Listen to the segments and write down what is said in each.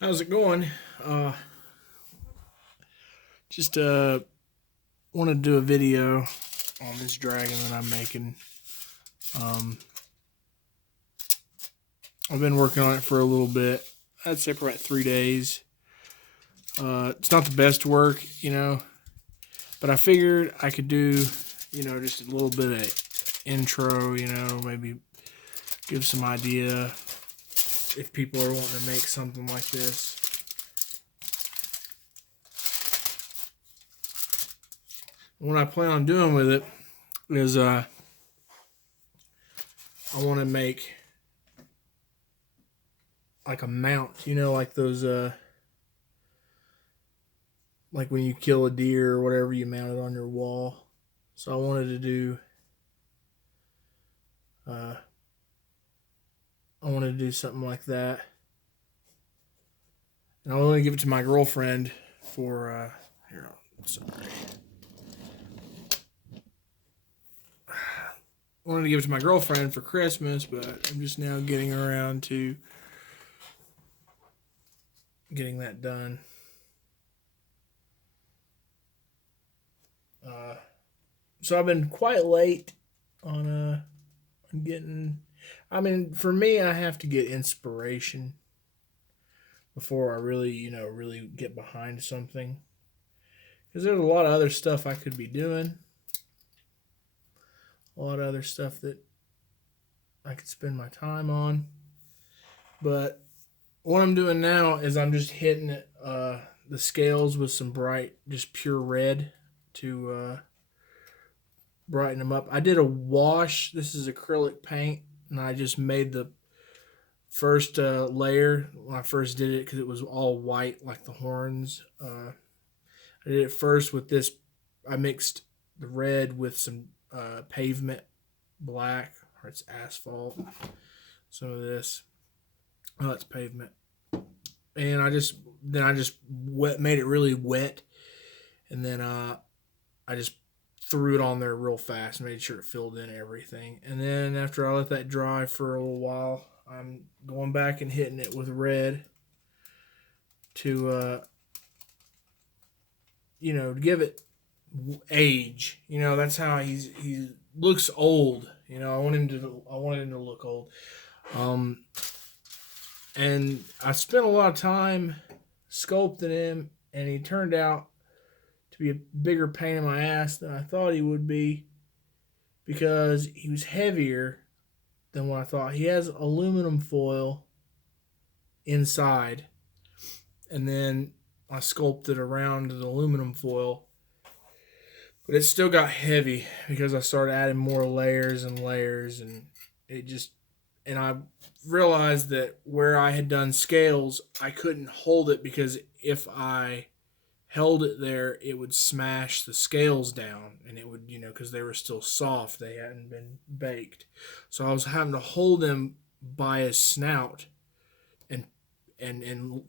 How's it going? Uh, just want to do a video on this dragon that I'm making. Um, I've been working on it for a little bit. I'd say for about 3 days. It's not the best work, but I figured I could do, just a little bit of intro, maybe give some idea if people are wanting to make something like this. What I plan on doing with it is I want to make like a mount, like those like when you kill a deer or whatever, you mount it on your wall. So I wanted to do uh something like that. And I want to give it to my girlfriend for here, sorry. I wanted to give it to my girlfriend for Christmas, but I'm just now getting around to getting that done. So I've been quite late on getting. I mean, for me, I have to get inspiration before I really, really get behind something. Because there's a lot of other stuff I could be doing. A lot of other stuff that I could spend my time on. But what I'm doing now is I'm just hitting it, the scales with some bright, just pure red to brighten them up. I did a wash. This is acrylic paint, and I just made the first layer when I first did it because it was all white like the horns. I did it first with this. I mixed the red with some pavement black, or it's asphalt. Some of this. Oh, it's pavement. And I just made it really wet, and then I just threw it on there real fast, made sure it filled in everything. And then after I let that dry for a little while, I'm going back and hitting it with red to to give it age. That's how he looks old. I wanted him to look old. And I spent a lot of time sculpting him, and he turned out to be a bigger pain in my ass than I thought he would be, because he was heavier than what I thought. He has aluminum foil inside, and then I sculpted around the aluminum foil, but it still got heavy because I started adding more layers and layers, and I realized that where I had done scales, I couldn't hold it, because if I held it there, it would smash the scales down, and it would, because they were still soft, they hadn't been baked. So I was having to hold them by his snout and and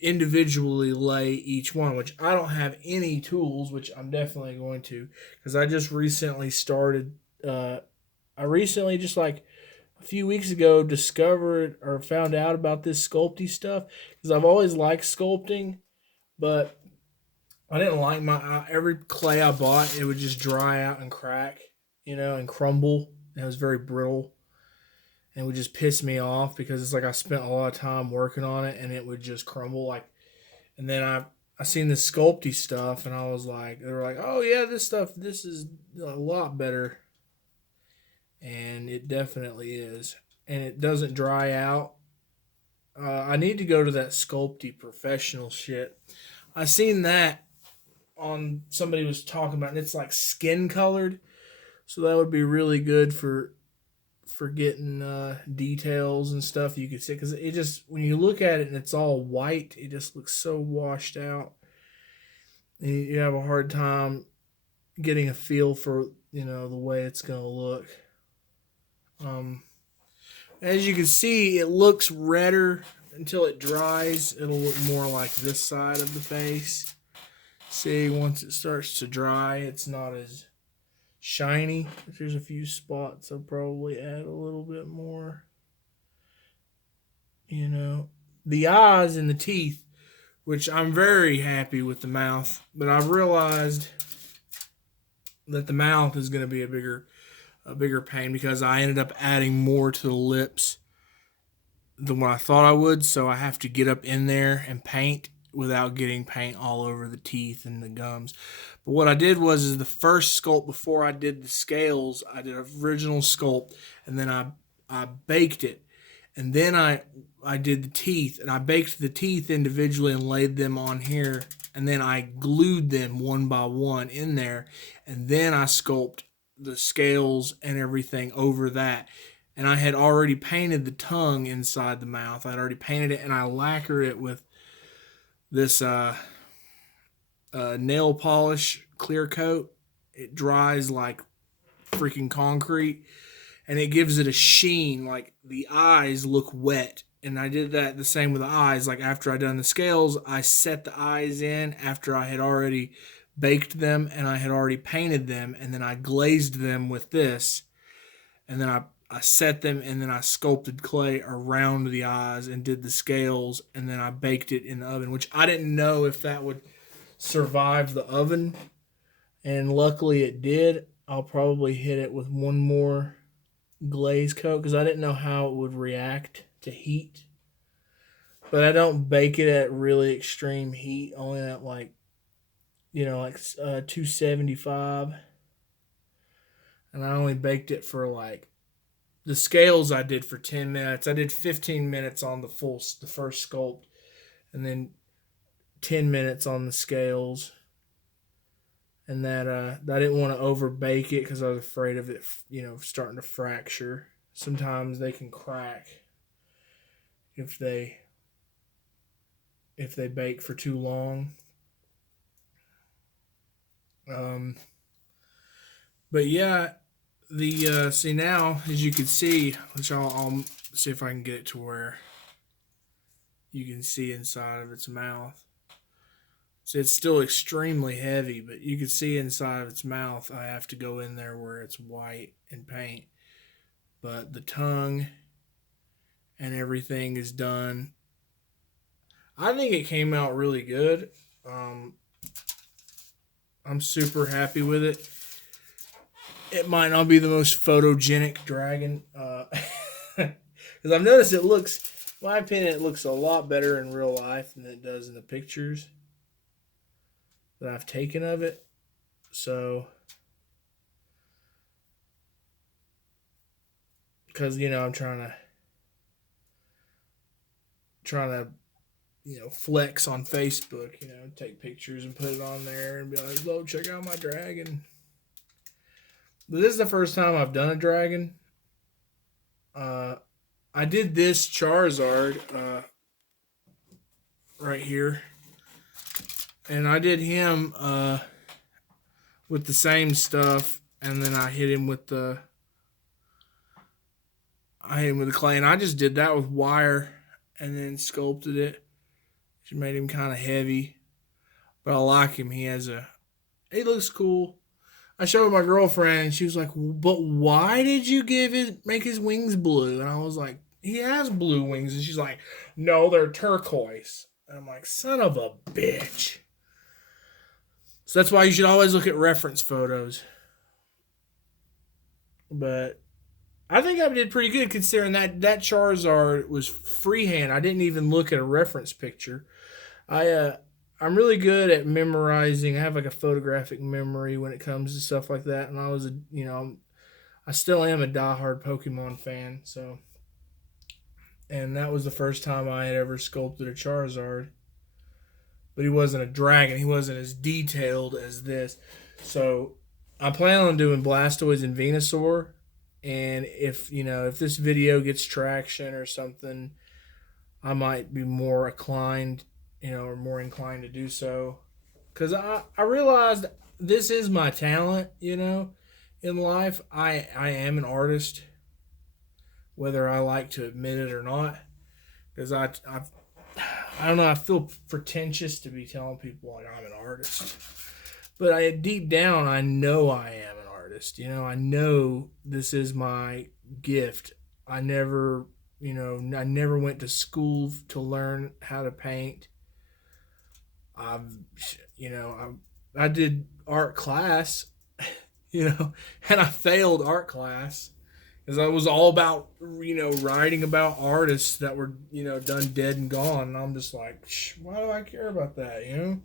individually lay each one, which I don't have any tools, which I'm definitely going to, because I just recently started. I recently, just like a few weeks ago, discovered or found out about this sculpty stuff, because I've always liked sculpting, but I didn't like my every clay I bought. It would just dry out and crack, and crumble. And it was very brittle, and it would just piss me off, because it's like I spent a lot of time working on it, and it would just crumble. Like, and then I seen this sculpty stuff, and I was like, they were like, oh yeah, this is a lot better, and it definitely is, and it doesn't dry out. I need to go to that sculpty professional shit. I seen that on somebody was talking about, and it's like skin colored, so that would be really good for getting details and stuff you could see, because it just, when you look at it and it's all white, it just looks so washed out, and you have a hard time getting a feel for the way it's gonna look. um as you can see, it looks redder until it dries. It'll look more like this side of the face. See, once it starts to dry, it's not as shiny. If there's a few spots, I'll probably add a little bit more, you know. the eyes and the teeth, which I'm very happy with the mouth, but I realized that the mouth is going to be a bigger pain because I ended up adding more to the lips than what I thought I would, so I have to get up in there and paint without getting paint all over the teeth and the gums. But what I did was is the first sculpt before I did the scales, I did an original sculpt and then I baked it. And then I did the teeth and I baked the teeth individually and laid them on here and then I glued them one by one in there and then I sculpted the scales and everything over that. And I had already painted the tongue inside the mouth. I'd already painted it and I lacquered it with this nail polish clear coat. It dries like freaking concrete and it gives it a sheen, like the eyes look wet. And I did that the same with the eyes. Like after I done the scales, I set the eyes in after I had already baked them and I had already painted them, and then I glazed them with this, and then I set them and then I sculpted clay around the eyes and did the scales, and then I baked it in the oven, which I didn't know if that would survive the oven, and luckily it did. I'll probably hit it with one more glaze coat because I didn't know how it would react to heat. But I don't bake it at really extreme heat, only at like 275. And I only baked it for like the scales I did for 10 minutes. I did 15 minutes on the first sculpt and then 10 minutes on the scales. And that I didn't want to over bake it because I was afraid of it, starting to fracture. Sometimes they can crack if they bake for too long. But yeah, the see now, as you can see, which I'll see if I can get it to where you can see inside of its mouth. So it's still extremely heavy, but you can see inside of its mouth. I have to go in there where it's white and paint. But the tongue and everything is done. I think it came out really good. I'm super happy with it. It might not be the most photogenic dragon. Because I've noticed in my opinion, it looks a lot better in real life than it does in the pictures that I've taken of it. So, because I'm trying to flex on Facebook, take pictures and put it on there and be like, "Look, check out my dragon." But this is the first time I've done a dragon. I did this Charizard right here. And I did him with the same stuff, and then I hit him with the clay, and I just did that with wire, and then sculpted it. Just made him kind of heavy, but I like him. He looks cool. I showed my girlfriend, and she was like, "But why did you make his wings blue?" And I was like, "He has blue wings," and she's like, "No, they're turquoise." And I'm like, "Son of a bitch." So that's why you should always look at reference photos. But I think I did pretty good considering that Charizard was freehand. I didn't even look at a reference picture. I'm really good at memorizing. I have like a photographic memory when it comes to stuff like that. And I still am a diehard Pokemon fan. So, and that was the first time I had ever sculpted a Charizard. But he wasn't a dragon. He wasn't as detailed as this. So I plan on doing Blastoise and Venusaur. And if this video gets traction or something, I might be more inclined, or more inclined to do so. Because I realized this is my talent, in life. I am an artist, whether I like to admit it or not. Because I don't know, I feel pretentious to be telling people like I'm an artist. But deep down, I know I am an artist. I know this is my gift. I never I never went to school to learn how to paint. I've, I did art class, and I failed art class because I was all about, writing about artists that were, done dead and gone. And I'm just like, why do I care about that,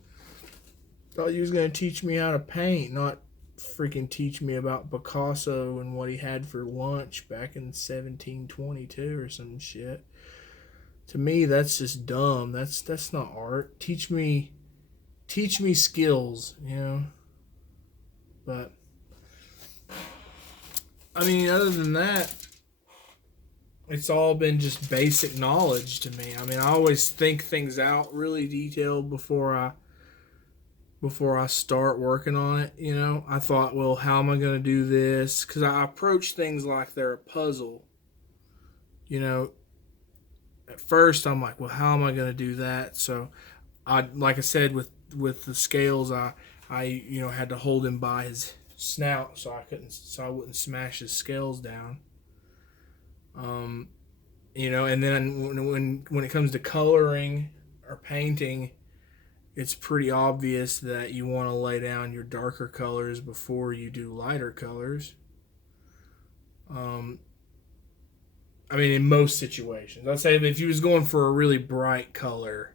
Thought you was going to teach me how to paint, not freaking teach me about Picasso and what he had for lunch back in 1722 or some shit. To me, that's just dumb. That's not art. Teach me skills. But I mean, other than that, it's all been just basic knowledge to me. I mean, I always think things out really detailed before I start working on it. I thought, well, how am I going to do this? Because I approach things like they're a puzzle. At first I'm like, well, how am I going to do that? So like I said, with the scales, I had to hold him by his snout so I wouldn't smash his scales down. And then when it comes to coloring or painting, it's pretty obvious that you want to lay down your darker colors before you do lighter colors. I mean, in most situations, I'd say if you was going for a really bright color,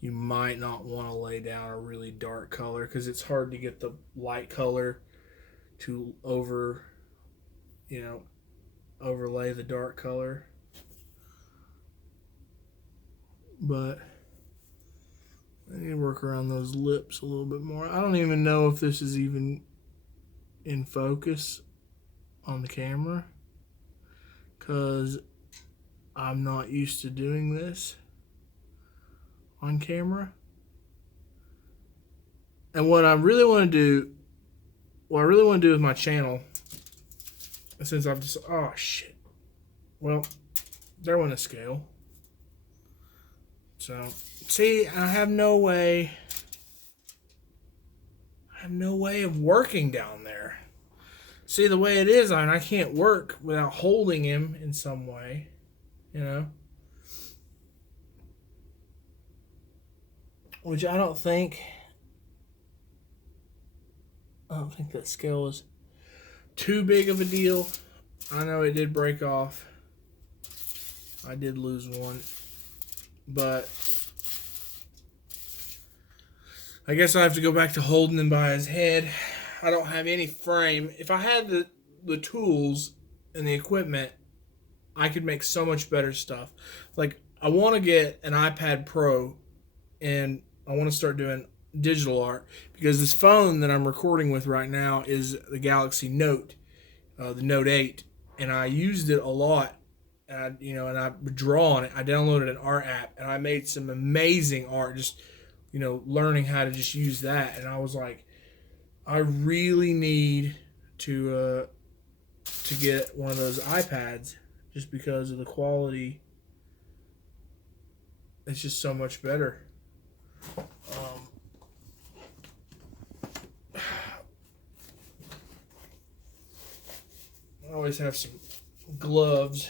you might not want to lay down a really dark color because it's hard to get the light color to overlay the dark color. But I need to work around those lips a little bit more. I don't even know if this is even in focus on the camera because I'm not used to doing this on camera. And what I really want to do with my channel, since I've just, oh shit. Well, there went a scale. So, see, I have no way of working down there. See, the way it is, I can't work without holding him in some way, Which I don't think that scale is too big of a deal. I know it did break off. I did lose one. But I guess I have to go back to holding him by his head. I don't have any frame. If I had the tools and the equipment, I could make so much better stuff. Like, I want to get an iPad Pro and I want to start doing digital art because this phone that I'm recording with right now is the Galaxy Note, the Note 8, and I used it a lot. And I would draw on it. I downloaded an art app and I made some amazing art just, learning how to just use that. And I was like, I really need to get one of those iPads just because of the quality. It's just so much better. I always have some gloves.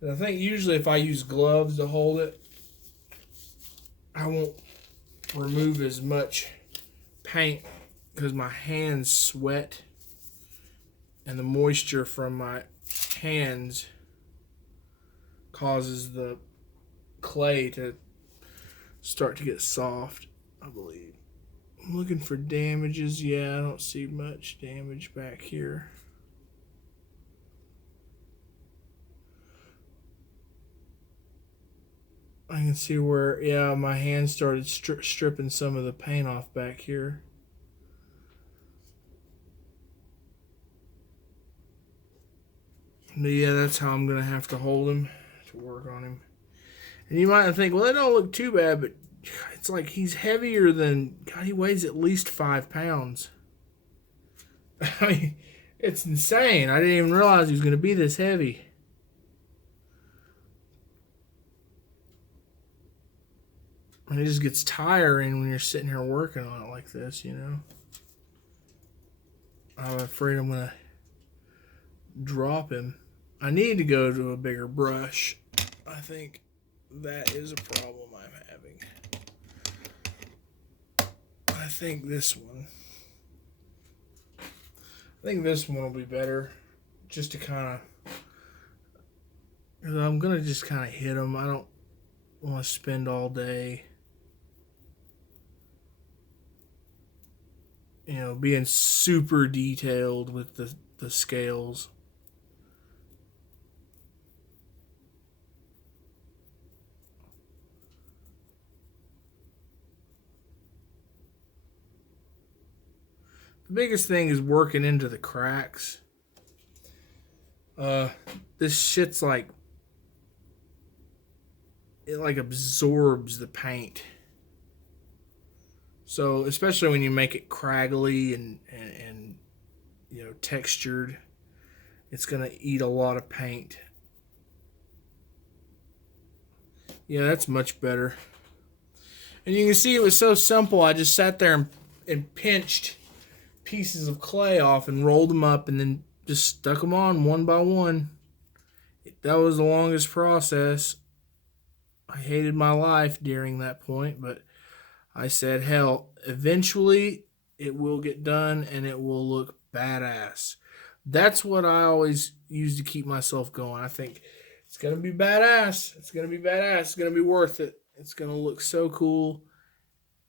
And I think usually if I use gloves to hold it, I won't remove as much paint because my hands sweat and the moisture from my hands causes the clay to start to get soft, I believe. I'm looking for damages. Yeah, I don't see much damage back here. I can see where, yeah, my hand started stripping some of the paint off back here. But yeah, that's how I'm going to have to hold him to work on him. And you might think, well, that don't look too bad, but it's like he's heavier than, God, he weighs at least 5 pounds. I mean, it's insane. I didn't even realize he was going to be this heavy. And it just gets tiring when you're sitting here working on it like this, I'm afraid I'm going to drop him. I need to go to a bigger brush. I think that is a problem I'm having. I think this one will be better, just to kind of, I'm gonna just kind of hit them. I don't want to spend all day, being super detailed with the scales. The biggest thing is working into the cracks. This shit's like, it like absorbs the paint. So especially when you make it craggly and textured, it's gonna eat a lot of paint. Yeah, that's much better. And you can see it was so simple. I just sat there and pinched pieces of clay off and rolled them up and then just stuck them on one by one. That was the longest process. I hated my life during that point, but I said, hell, eventually it will get done and it will look badass. That's what I always use to keep myself going. I think it's going to be badass. It's going to be badass. It's going to be worth it. It's going to look so cool.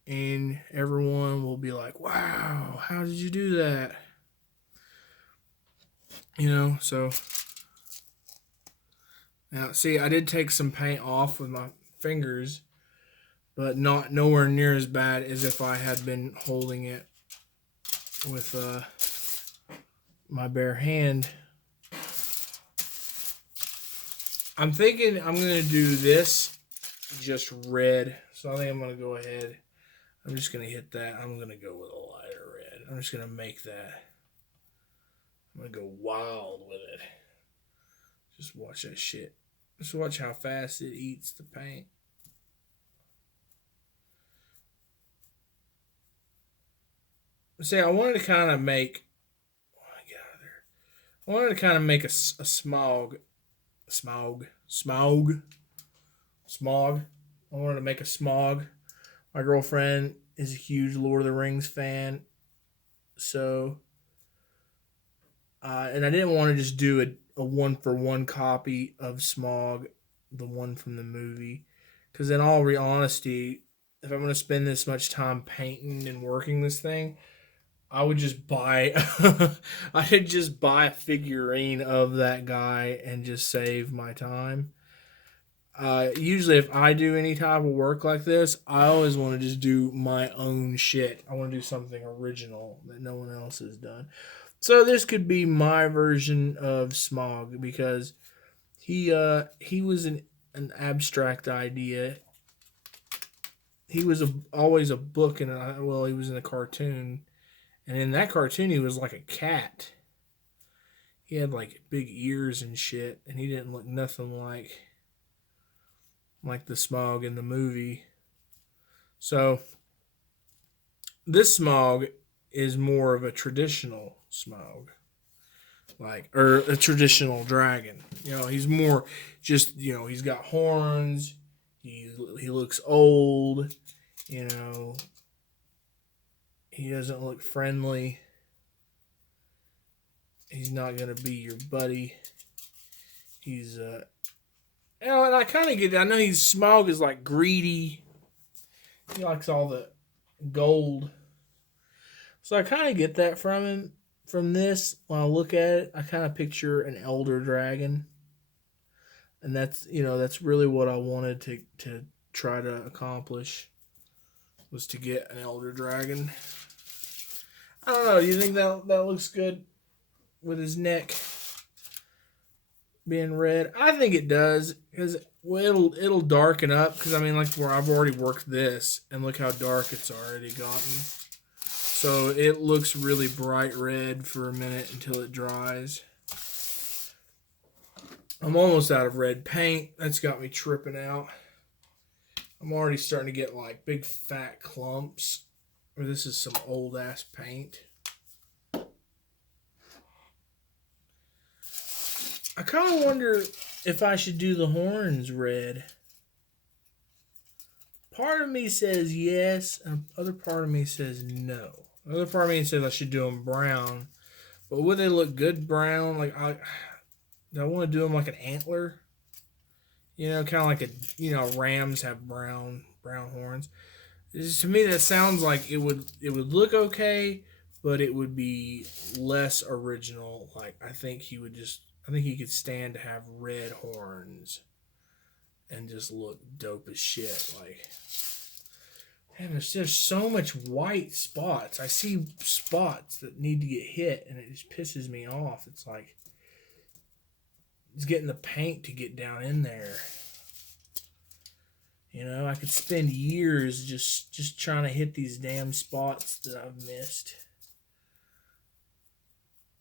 And everyone will be like, wow, how did you do that? So now see, I did take some paint off with my fingers, but nowhere near as bad as if I had been holding it with my bare hand. I'm thinking I'm going to do this just red. So I think I'm going to go ahead. I'm just going to hit that. I'm going to go with a lighter red. I'm just going to make that. I'm going to go wild with it. Just watch that shit. Just watch how fast it eats the paint. See, I wanted to kind of make... Get out of there. I wanted to kind of make a smog. I wanted to make a smog. My girlfriend is a huge Lord of the Rings fan. So... and I didn't want to just do a one-for-one copy of Smog, the one from the movie. Because in all honesty, if I'm going to spend this much time painting and working this thing, I would just buy I'd just buy a figurine of that guy and just save my time. Usually if I do any type of work like this, I always want to just do my own shit. I want to do something original that no one else has done. So this could be my version of Smog, because he was an abstract idea. He was always a book, and he was in a cartoon, and in that cartoon he was like a cat. He had like big ears and shit, and he didn't look nothing like the Smog in the movie. So this Smog is more of a traditional Smog, or a traditional dragon. He's more just, he's got horns. He looks old. He doesn't look friendly. He's not gonna be your buddy. He's and I kind of get. I know Smog is like greedy. He likes all the gold. So I kind of get that from him. From this, when I look at it, I kind of picture an elder dragon. And that's really what I wanted to try to accomplish, was to get an elder dragon. I don't know. Do you think that looks good with his neck being red? I think it does, because it'll darken up. Because like where I've already worked this, and look how dark it's already gotten. So it looks really bright red for a minute until it dries. I'm almost out of red paint. That's got me tripping out. I'm already starting to get like big fat clumps. Or this is some old ass paint. I kind of wonder if I should do the horns red. Part of me says yes, and other part of me says no. Another part of me says I should do them brown, but would they look good brown? Like do I want to do them like an antler? You know, kind of like rams have brown horns. To me, that sounds like it would look okay, but it would be less original. Like I think he could stand to have red horns and just look dope as shit. Like, man, there's just so much white spots. I see spots that need to get hit, and it just pisses me off. It's like it's getting the paint to get down in there. You know, I could spend years just trying to hit these damn spots that I've missed.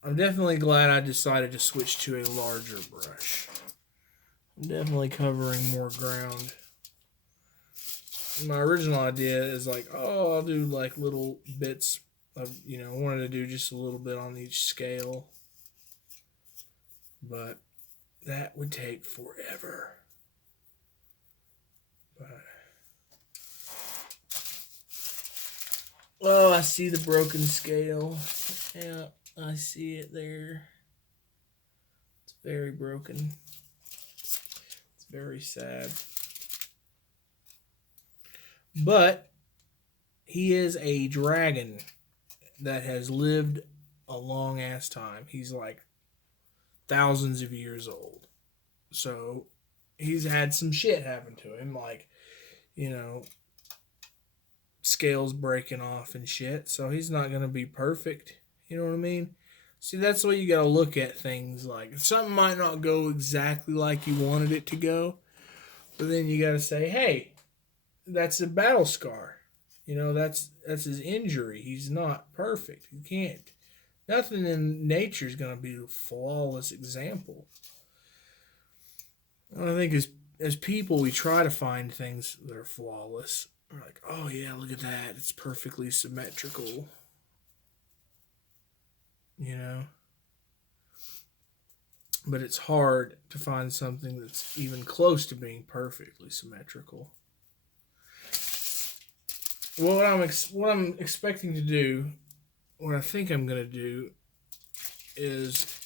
I'm definitely glad I decided to switch to a larger brush. I'm definitely covering more ground. My original idea is like, oh, I'll do like little bits of, I wanted to do just a little bit on each scale. But that would take forever. Oh, I see the broken scale. Yeah, I see it there. It's very broken. It's very sad. But he is a dragon that has lived a long ass time. He's like thousands of years old. So he's had some shit happen to him, like, scales breaking off and shit. So he's not going to be perfect. You know what I mean? See, that's the way you got to look at things. Like, something might not go exactly like you wanted it to go, but then you got to say, hey, that's a battle scar. That's his injury. He's not perfect. He can't. Nothing in nature is going to be a flawless example. I think as people, we try to find things that are flawless. We're like, oh yeah, look at that. It's perfectly symmetrical. But it's hard to find something that's even close to being perfectly symmetrical. Well, what I'm expecting to do, what I think I'm going to do is,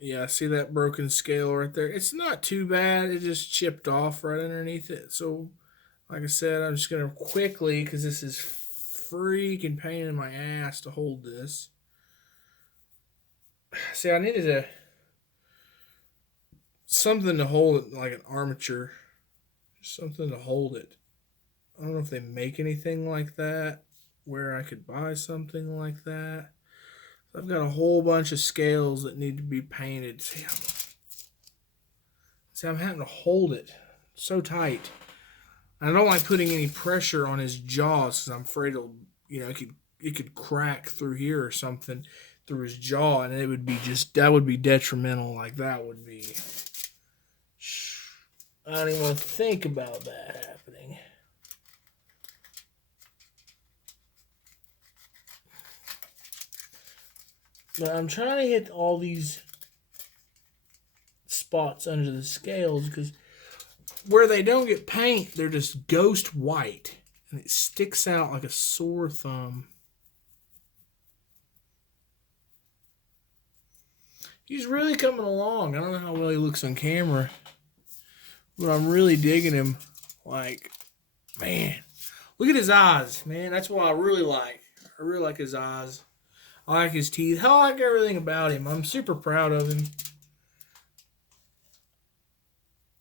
yeah, see that broken scale right there? It's not too bad. It just chipped off right underneath it. So, like I said, I'm just going to quickly, because this is freaking pain in my ass to hold this. See, I needed something to hold it, like an armature. Something to hold it. I don't know if they make anything like that, where I could buy something like that. I've got a whole bunch of scales that need to be painted. See, I'm having to hold it so tight. I don't like putting any pressure on his jaws because I'm afraid it could crack through here or something through his jaw, and that would be detrimental. Like, that would be. I don't even want to think about that happening. But I'm trying to hit all these spots under the scales because where they don't get paint, they're just ghost white. And it sticks out like a sore thumb. He's really coming along. I don't know how well he looks on camera, but I'm really digging him. Like, man, look at his eyes, man. That's what I really like. I really like his eyes. I like his teeth. I like everything about him. I'm super proud of him.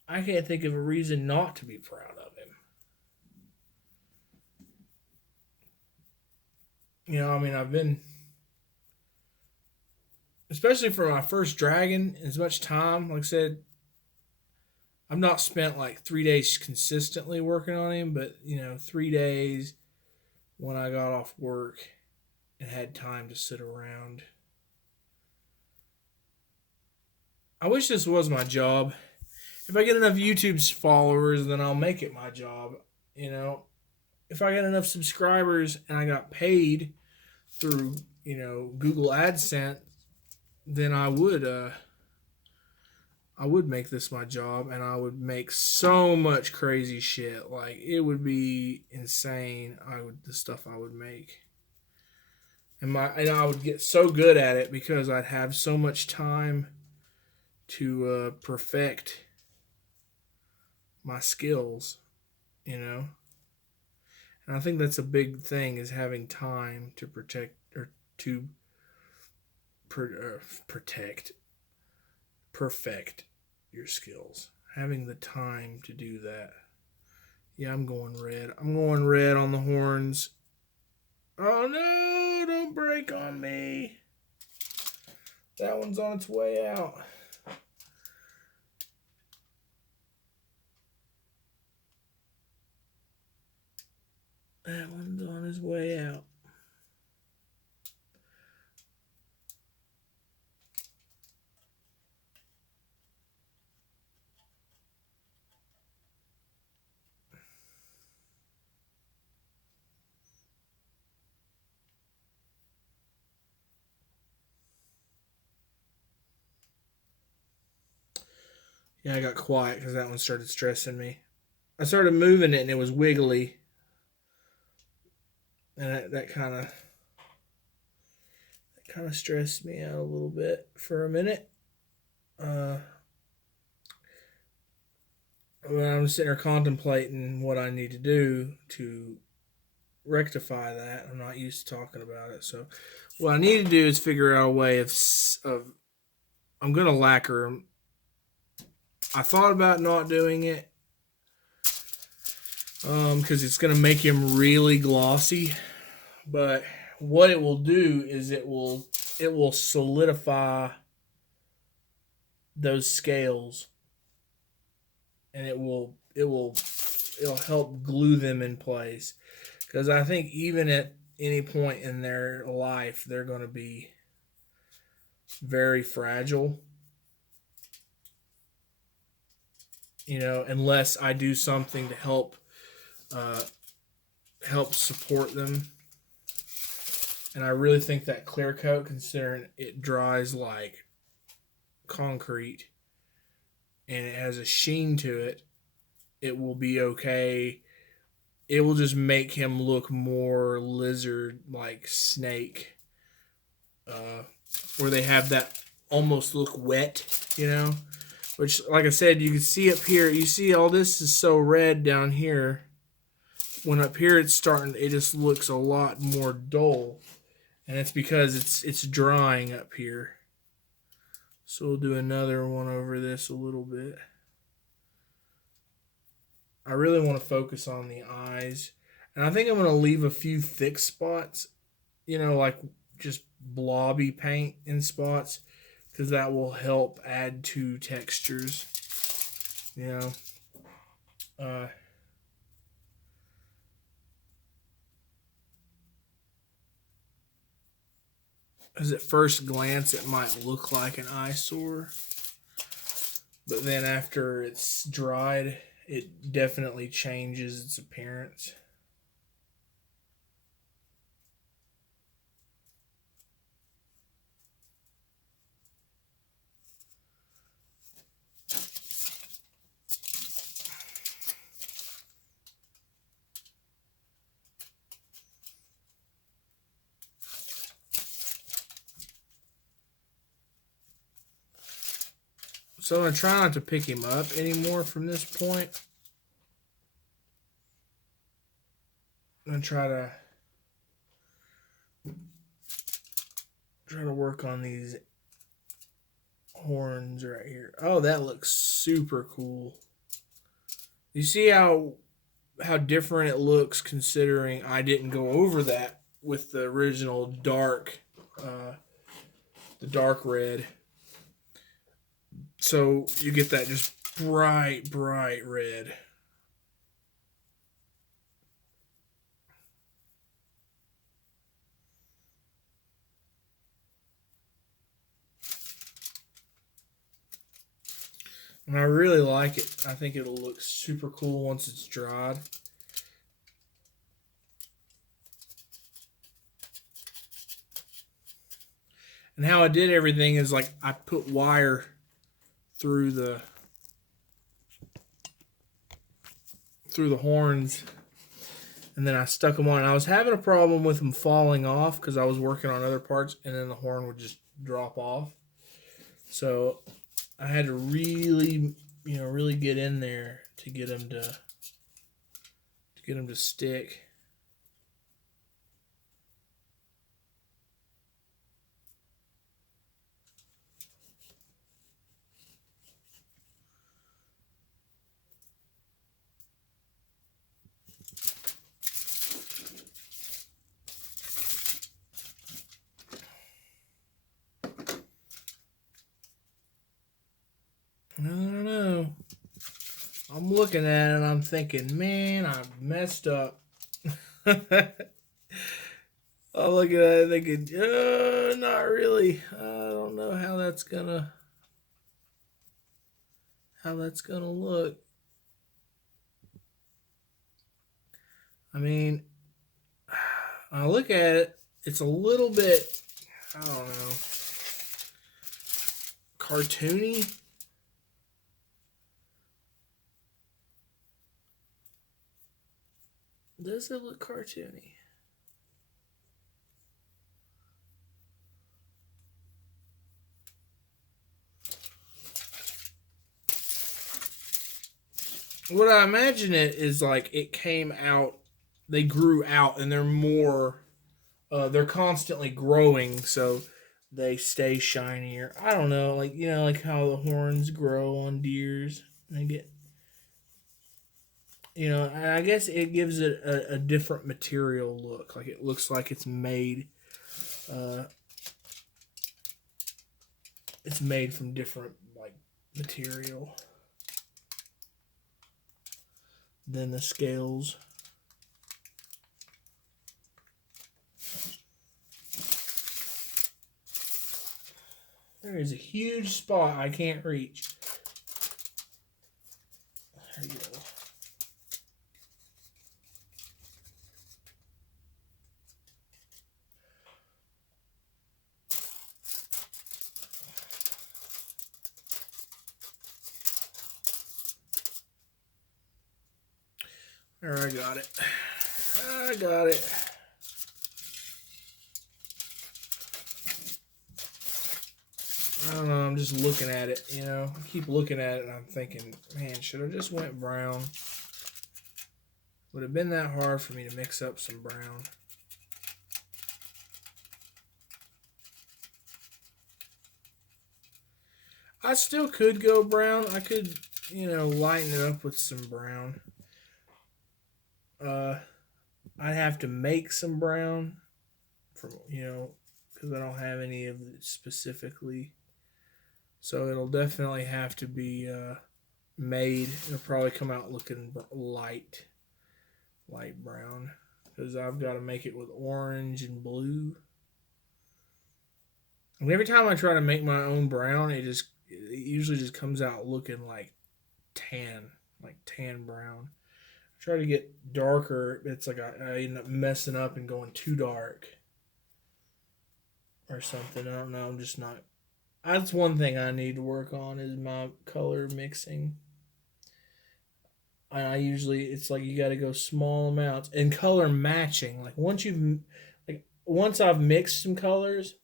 I can't think of a reason not to be proud of him. I've been, especially for my first dragon, as much time, like I said, I've not spent like 3 days consistently working on him, but 3 days when I got off work and had time to sit around. I wish this was my job. If I get enough YouTube followers, then I'll make it my job. If I get enough subscribers and I got paid through, Google AdSense, then I would make this my job, and I would make so much crazy shit. Like it would be insane. The stuff I would make, and I would get so good at it because I'd have so much time to perfect my skills. You know, and I think that's a big thing is having time to protect or to protect perfect your skills. Having the time to do that. Yeah, I'm going red. I'm going red on the horns. Oh no, don't break on me. That one's on its way out. That one's on his way out. Yeah, I got quiet because that one started stressing me. I started moving it and it was wiggly. And that kind of stressed me out a little bit for a minute. When I'm sitting there contemplating what I need to do to rectify that, I'm not used to talking about it. So, what I need to do is figure out a way of I'm gonna lacquer them. I thought about not doing it because it's gonna make him really glossy. But what it will do is it will solidify those scales, and it'll help glue them in place. Because I think even at any point in their life, they're going to be very fragile. You know, unless I do something to help support them. And I really think that clear coat, considering it dries like concrete and it has a sheen to it, it will be okay. It will just make him look more lizard like snake, where they have that almost look wet, you know. Which, like I said, you can see up here. You see all this is so red down here. When up here it's starting, it just looks a lot more dull, and it's because it's drying up here. So we'll do another one over this a little bit. I really want to focus on the eyes. And I think I'm going to leave a few thick spots, you know, like just blobby paint in spots, because that will help add to textures, you know. Because at first glance it might look like an eyesore, but then after it's dried, it definitely changes its appearance. So I'm going to try not to pick him up anymore from this point. I'm going to try to work on these horns right here. Oh, that looks super cool. You see how different it looks considering I didn't go over that with the original dark the dark red. So you get that just bright red. And I really like it. I think it'll look super cool once it's dried. And how I did everything is like I put wire through the horns, and then I stuck them on. And I was having a problem with them falling off because I was working on other parts, and then the horn would just drop off. So I had to really, really get in there to get them to stick. I don't know. I'm looking at it and I'm thinking, man, I messed up. I'm looking at it thinking, not really. I don't know how that's gonna look. I mean, when I look at it, it's a little bit, I don't know, cartoony. Does it look cartoony? What I imagine it is like it came out, they grew out, and they're constantly growing, so they stay shinier. I don't know, like how the horns grow on deers. They get, I guess it gives it a different material look. Like it looks like uh, it's made from different like material than the scales. There is a huge spot I can't reach. There you go. There, I got it. I got it. I don't know, I'm just looking at it, I keep looking at it and I'm thinking, man, should I just went brown? Would it have been that hard for me to mix up some brown? I still could go brown. I could, lighten it up with some brown. I'd have to make some brown from, because I don't have any of it specifically. So it'll definitely have to be made. It'll probably come out looking light brown, because I've got to make it with orange and blue. And every time I try to make my own brown, it usually just comes out looking like tan brown. I try to get darker. It's like I end up messing up and going too dark or something. I don't know. I'm just not. That's one thing I need to work on is my color mixing. I usually, it's like you got to go small amounts and color matching. Like once I've mixed some colors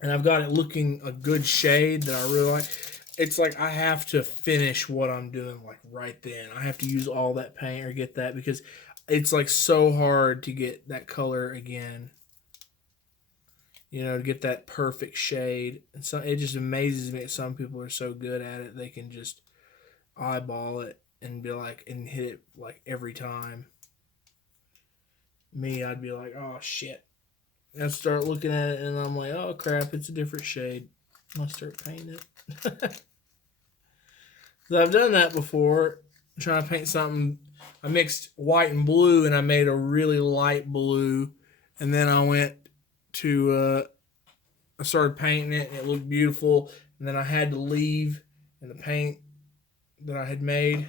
and I've got it looking a good shade that I really like, it's like I have to finish what I'm doing like right then. I have to use all that paint or get that, because it's like so hard to get that color again. To get that perfect shade. And so it just amazes me that some people are so good at it. They can just eyeball it and be like, and hit it like every time. Me, I'd be like, oh shit. I start looking at it and I'm like, oh crap, it's a different shade. I start painting it. So I've done that before. I'm trying to paint something. I mixed white and blue and I made a really light blue. And then I went to, I started painting it and it looked beautiful. And then I had to leave and the paint that I had made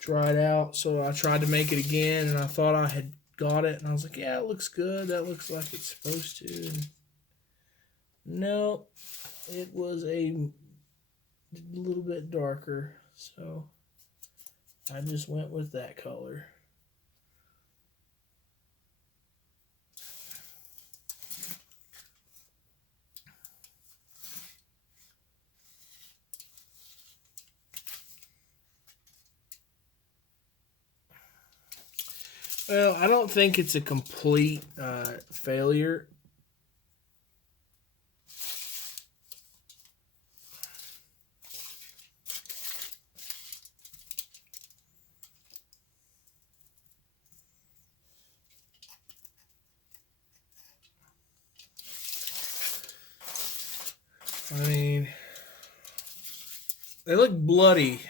dried out. So I tried to make it again and I thought I had got it. And I was like, yeah, it looks good. That looks like it's supposed to. And No, it was a little bit darker, so I just went with that color. Well, I don't think it's a complete failure. I mean, they look bloody.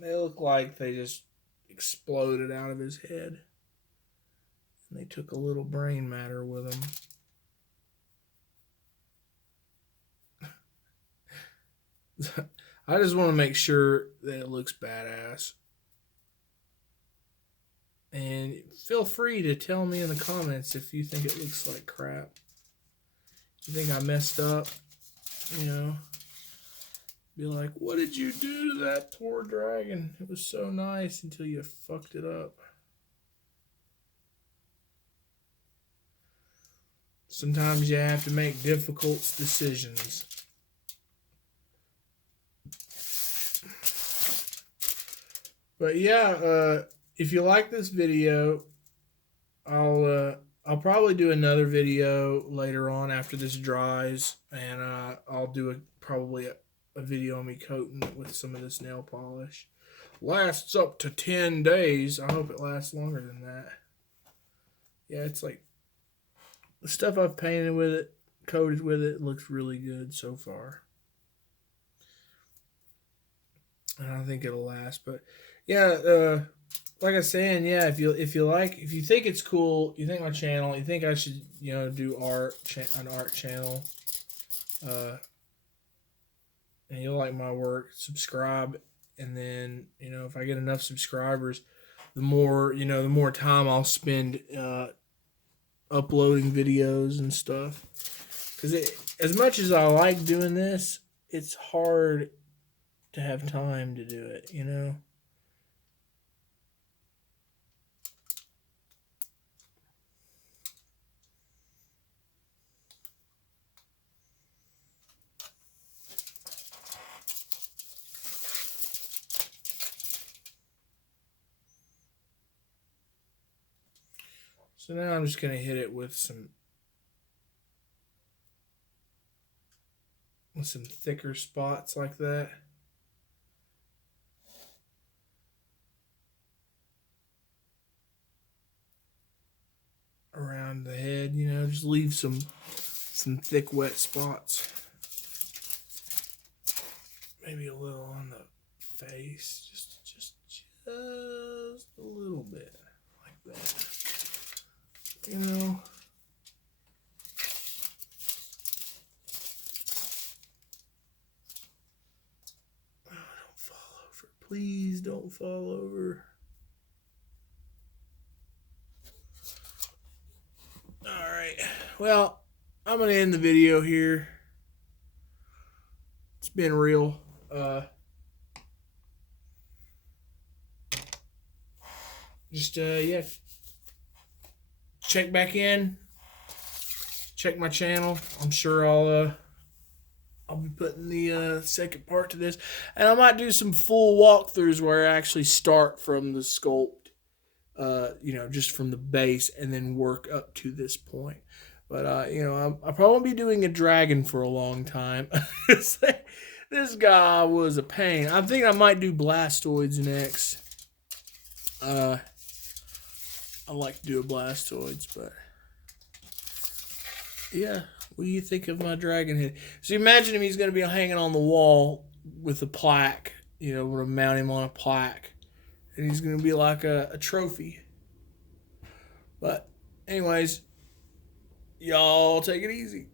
They look like they just exploded out of his head. And they took a little brain matter with them. I just want to make sure that it looks badass. And feel free to tell me in the comments if you think it looks like crap. You think I messed up? You know, be like, what did you do to that poor dragon? It was so nice until you fucked it up. Sometimes you have to make difficult decisions. But yeah, if you like this video, I'll probably do another video later on after this dries, and I'll do probably a video on me coating it with some of this nail polish. Lasts up to 10 days. I hope it lasts longer than that. Yeah, it's like the stuff I've painted with it, coated with it, looks really good so far. And I think it'll last. But yeah, like I was saying, yeah, if you think it's cool, you think my channel, you think I should, do an art channel, and you like my work, subscribe, and then if I get enough subscribers, the more time I'll spend uploading videos and stuff. Because as much as I like doing this, it's hard to have time to do it, So now I'm just going to hit it with some thicker spots like that. Around the head, just leave some thick wet spots. Maybe a little on the face, just a little bit like that. Oh, don't fall over. Please don't fall over. Alright. Well, I'm going to end the video here. It's been real. Yeah. Check back in. Check my channel. I'm sure I'll be putting the second part to this, and I might do some full walkthroughs where I actually start from the sculpt, just from the base, and then work up to this point. But I'll probably won't be doing a dragon for a long time. This guy was a pain. I think I might do blastoids next. I like to do a blastoids, but yeah, what do you think of my dragon head? So imagine him, he's going to be hanging on the wall with a plaque, we're going to mount him on a plaque, and he's going to be like a trophy. But anyways, y'all take it easy.